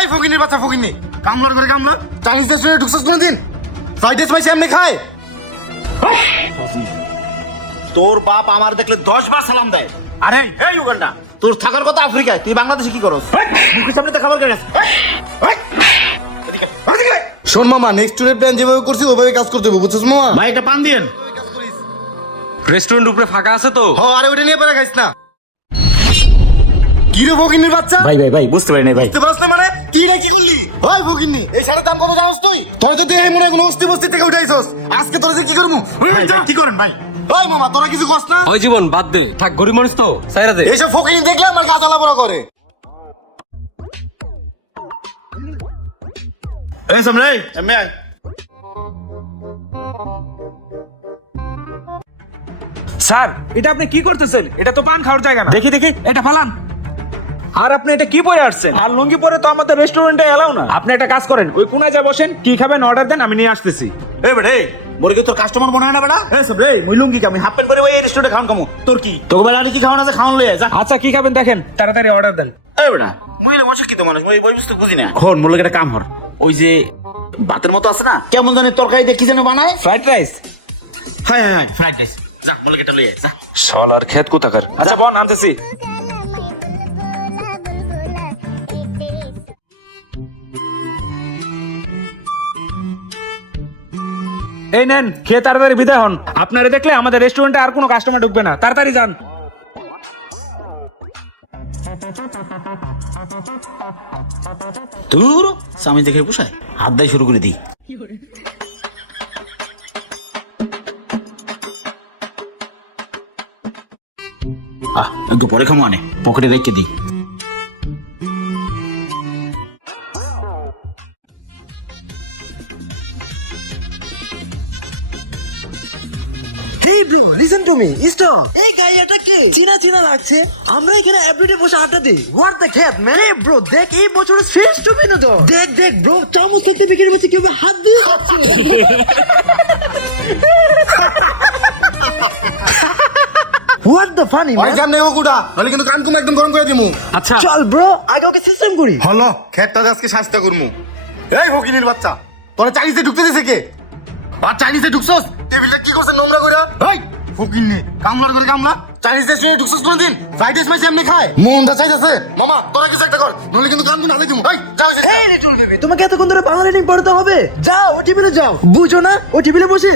এই ফকিনির বাচ্চা ফকিনি, কামলার করে কামলা। চাইনিজ রেস্টুরেন্টে ঢুকছস কোনদিন? ফ্রাইড রাইস পাইছি এমনি খায়? তোর বাপ আমার দেখলে 10 বার সালাম দেয়। আরে এই উগান্ডা, তোর থাকার কথা আফ্রিকায়, তুই বাংলাদেশে কি করস? মুখের সামনে তো খাবার খেয়ে গেছে। শোন মামা, নেক্সট ট্যুরের প্ল্যান যেভাবে করছি ওইভাবে কাজ করতে হবে, বুঝছিস মামা? ভাই একটা পান দিয়েন। রেস্টুরেন্ট উপরে ফাঁকা আছে তো? হ, আরে ওইটা নিয়ে পরে খাইস না। কি রে ফকিনির বাচ্চা? ভাই বুঝতে পারি নাই ভাই। বুঝতে পারছ না মানে? কি রে কি করলি? ওই ফকিনি, এই শাড়ির দাম কত জানোস তুই? তোরা তো দেহে মনে হয় কোনো অস্তি বস্তি থেকে উঠাইছস। আজকে তোরা যে কি করমু? কি করেন ভাই? ওই মামা, তোরা কিছু কস না? ওই জীবন বাদ দে, থাক গরিব মানুষ তো, সাইরা দে। এইসব ফকিনি দেখলে আমার গা জ্বালাপোড়া করে। এই সামনে এমনি আয়। স্যার, এটা আপনি কি করতেছেন? এটা তো পান খাওয়ার জায়গা না। দেখি এটা ফালান। আর আপনি এটা কি পরে আসছেন? আর লুঙ্গি পরে তো আমাদের রেস্টুরেন্টে এলাও না। আপনি একটা কাজ করেন, ওই কোনায় যা বসেন, কি খাবেন অর্ডার দেন, আমি নিয়ে আসতেছি। এই বেটা, এই মোরে কি তোর কাস্টমার মনে হয় না বেটা? এই সব রে, মুই লুঙ্গি কামি হাফ প্যান্ট পরে ওই রেস্টুরেন্টে খাওন কামু। তোর কি? তোকে বেলা কি খাওয়ানো আছে? খাওয়ান লইয়া যা। আচ্ছা, কি খাবেন দেখেন, তাড়াতাড়ি অর্ডার দেন। এই বেটা, মুই না অশিক্ষিত মানুষ, মুই বই বুঝতে বুঝি না। খন মোর লাগে একটা কাম হর। ওই যে ভাতের মতো আছে না, কেমন জানি তরকারি দিয়ে কি যেন বানায়? Fried rice. হ্যাঁ, ফ্রাইড রাইস। যা মোর লাগে এটা লইয়া যা। শালার খেত কোথাকার। আচ্ছা বন, আনতেছি। এই নেন, খেয়ে তাড়াতাড়ি বিদায় হন। আপনারা দেখলে আমাদের রেস্টুরেন্টে আর কোনো কাস্টমার ঢুকবে না, তাড়াতাড়ি যান। দূর স্বামী দেখে পোষায়, হাত দেয় শুরু করে দিই। একটু পরে খামো, আনে পকেটে রেখে দিই। Hey bro, listen to me. Stop. এই গাইয়াটা কে? চিনা লাগছে। আমরা এখানে এভরিডে বসে আড্ডা দিই। What the cat, man? Hey bro, দেখ এই বছরের শ্রেষ্ঠ বিনোদন। দেখ bro, চামচ থাকতে বিকের মধ্যে কেউ হাত দিয়ে খাচ্ছে। What the funny, ওই man? কাম নেই কুড়া, নাহলে কিন্তু কান কুম একদম গরম করে দিমু। আচ্ছা চল bro, আগে ওকে সিস্টেম করি। হলো খেতটা আজকে শাস্তা করমু। এই ফকিনির বাচ্চা, তোরা চাইনিজে ঢুকতে দিছে কে? আর চাইনিজে ঢুকছস? টেবিলে কি করছ নোংরা কইরা? এই ফকিনি, কামলার করে কামলা। চাইনিজ রেস্টুরেন্টে ঢুকছস কোনদিন? ফ্রাইড রাইস মাইছে এমনি খায়? মনটা চাইতেছে মামা, তোরা কিছু একটা কর, নাহলে কিন্তু কান কুম হাতে দিমু। এই যাও এসে। এই রে চুল বেবি, তোমাকে এতক্ষণ ধরে বাংলা রিডিং পড়তে হবে? যাও, ও টেবিলে যাও। বুঝো না? ও টেবিলে বসে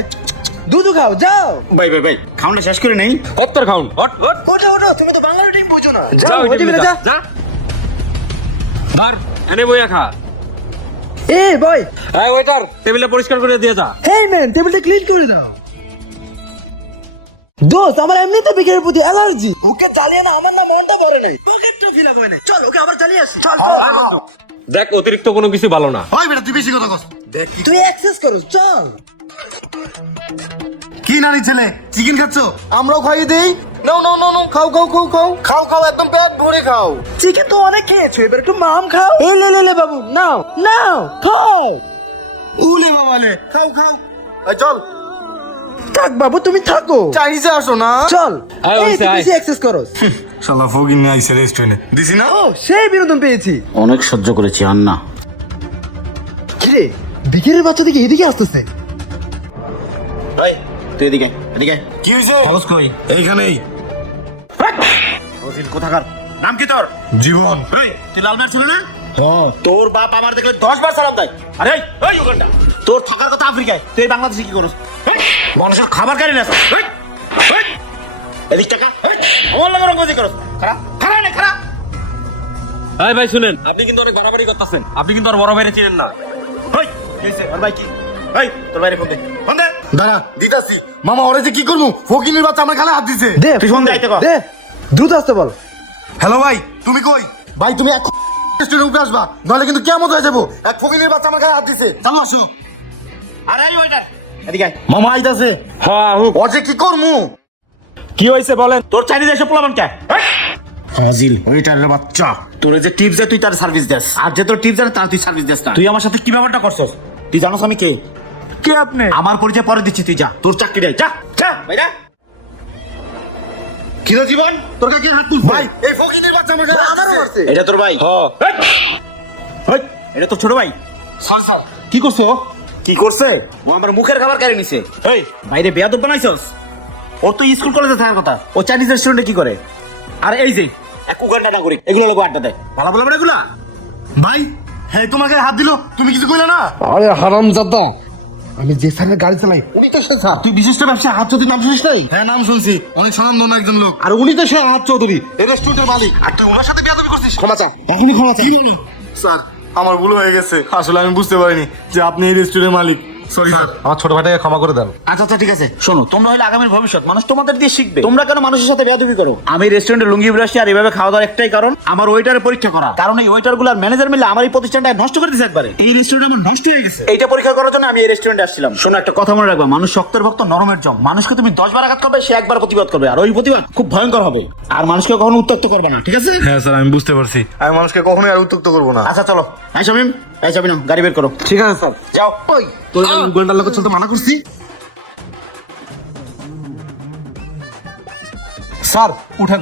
দুধ খাও, যাও। ভাই খাওয়াটা শেষ করে নেই। কত্তর খাউন হট হট। ওঠো, তুমি তো বাংলা রিডিং বুঝো না। যাও যাও, ও এটা টেবিলে যা। যা। ধর এনে বইয়া খা। এই বয়, এই ওয়েটার, টেবিলে পরিষ্কার করে দিয়ে যা। হেই ম্যান, টেবিলটা ক্লিন করে দাও। দোস্ত, আমার এমনিতে বিকেলের প্রতি অ্যালার্জি। ওকে জ্বালিয়ে না, আমার না মনটা ভরে নাই। পকেটটা ফিল আপ হয় নাই। চল, ওকে আবার জ্বালিয়ে আসি। চল। দেখ অতিরিক্ত কোনো কিছু ভালো না। ওই বেটা, তুই বেশি কথা কস। দেখ তুই অ্যাক্সেস করো, চল। কি নারী ছেলে, চিকেন খাচ্ছ? আমরাও খাইয়ে দেই। নাও খাও, একদম পেট ভরে খাও। চিকেন তো অনেক খেয়েছো, এবার একটু মাম খাও। এই লে বাবু, নাও খাও। উলে বাবা লে, খাও। এই চল, থাক বাবু, তুমি থাকো। চাইনিজে আসো না। চল, আয়, এই ওইসে তুই আয়। বেশি অ্যাক্সেস করো। শালা ফকির নিয়ে আইছে রেস্টুরেন্টে, দিছি না? ও, সেই বিনোদন পেয়েছি। অনেক সহ্য করেছি আর না। কিরে, বিকেলের বাচ্চা দিকে এদিকে আসতেছে। ভাই তুই এদিকে কি হয়েছে? কাগজ কই? এইখানেই। ওজিল কোথাকার? নাম কি তোর? জীবন। তুই লালমার ছিল না? হ্যাঁ। তোর বাপ আমার দেখলে 10 বার সালাম দেয়। আরে এই উগান্ডা, তোর থাকার কথা আফ্রিকায়, তুই বাংলাদেশে কি করছ? মানুষের খাবার কারি না। এদিক টাকা আমার লাগে রঙ্গজি করছ। খারা। এই ভাই শুনেন, আপনি কিন্তু অনেক বাড়াবাড়ি করতেছেন। আপনি কিন্তু আর বড় ভাইরে চিনেন না। এই কেছে আর ভাই কি? এই তোর বাইরে ফোন দে। দাঁড়া দিতাছি। মামা ওরে যে কি করমু? ফকিনের বাচ্চা আমার গালে হাত দিছে। দে, তুই ফোন দে আইতে কর। দে, দ্রুত আসতে বল। হ্যালো ভাই, তুমি কই? ভাই তুমি এক রেস্টুরেন্টে উপরে আসবা, নাহলে কিন্তু কিয়ামত হয়ে যাবো। এক ফকিনের বাচ্চা আমার গায়ে হাত দিছে। চল আসো। আরে এই ওইটার এদিকে আয়। মামা আইতাছে। হ্যাঁ, হুক। ওর যে কি করমু? কি হয়েছে বলেন? তোর চাইনিজ এসে পোলাবান কে? হাজিল ওইটারের বাচ্চা, তোরে যে টিপস দেয় তুই তার সার্ভিস দেস, আর যে তোর টিপস দেয় তার তুই সার্ভিস দেস না। তুই আমার সাথে কি ব্যাপারটা করছস? তুই জানোস আমি কে? কে আপনি? আমার পরিচয় পরে দিচ্ছি, তুই যা, তোর চাকরি দেয়, যা বাইরে। কিরে জীবন, তোর কাছে হাত তুলছে? ভাই, এই ফকিনের বাচ্চা আমাকে আমারও মারছে। এটা তোর ভাই? এটা তো ছোট ভাই। স্যার, কি করছো? কি করছে? ও আমার মুখের খাবার কেড়ে নিছে। এই বাইরে বেয়াদব বানাইছস? ও তো স্কুল কলেজে থাকার কথা, ও চাইনিজ রেস্টুরেন্টে কি করে? আর এই যে এক উগান্ডা নাগরিক, এগুলো লোক আড্ডা দেয়, ভালো বলবো না এগুলা? ভাই, হ্যাঁ তোমাকে হাত দিল, তুমি কিছু কইলে না? আরে হারামজাদা, আমি যে স্যারের গাড়ি চালাই উনি তো সে স্যার। তুই বিশিষ্ট ব্যবসায়ী হাত চৌধুরী নাম শুনিস নাই? হ্যাঁ, নাম শুনছি, অনেক স্বনামধন্য একজন লোক। আর উনি তো সে হাত চৌধুরী, এই রেস্টুরেন্টের মালিক। আর তুই ওনার সাথে বিয়াদবি করছিস? ক্ষমা চা, এখনই ক্ষমা চা। কি বলো? স্যার, আমার ভুল হয়ে গেছে, আসলে আমি বুঝতে পারিনি যে আপনি এই রেস্টুরেন্টের মালিক। সরি স্যার, আমার ছোট ভাইটাকে ক্ষমা করে দেন। আচ্ছা আচ্ছা ঠিক আছে, শোনো, তোমরা হলে আগামীর ভবিষ্যৎ, মানুষ তোমাদের দিয়ে শিখবে। তোমরা কেন মানুষের সাথে বেয়াদবি করো? আমি রেস্টুরেন্টে লুঙ্গি পরে আসছি আর এভাবে খাওয়া দাওয়ার একটাই কারণ, আমার ওয়েটারের পরীক্ষা করা। কারণ এই ওয়েটার গুলার ম্যানেজার মিলে আমার এই প্রতিষ্ঠানটা নষ্ট করে দিয়েছে একবারে। এই রেস্টুরেন্ট আমার নষ্ট হয়ে গেছে, এইটা পরীক্ষা করার জন্য আমি এই রেস্টুরেন্টে আসছিলাম। শোনো, একটা কথা মনে রাখবা, মানুষ শক্তের ভক্ত, নরমের জম। মানুষকে তুমি 10 বার আঘাত করবে, সে একবার প্রতিবাদ করবে, আর ওই প্রতিবাদ খুব ভয়ঙ্কর হবে। আর মানুষকে কখনো উত্ত্যক্ত করবে না, ঠিক আছে? হ্যাঁ স্যার, আমি বুঝতে পারছি, আমি মানুষকে কখনোই আর উত্ত্যক্ত করবো না। আচ্ছা চলো, এই শামিম, এই শামিম, গাড়ি বের করো। ঠিক আছে স্যার, যাও। ওই তোর উগান্ডার লোকের চলতে মানা করছি। স্যার উঠেন।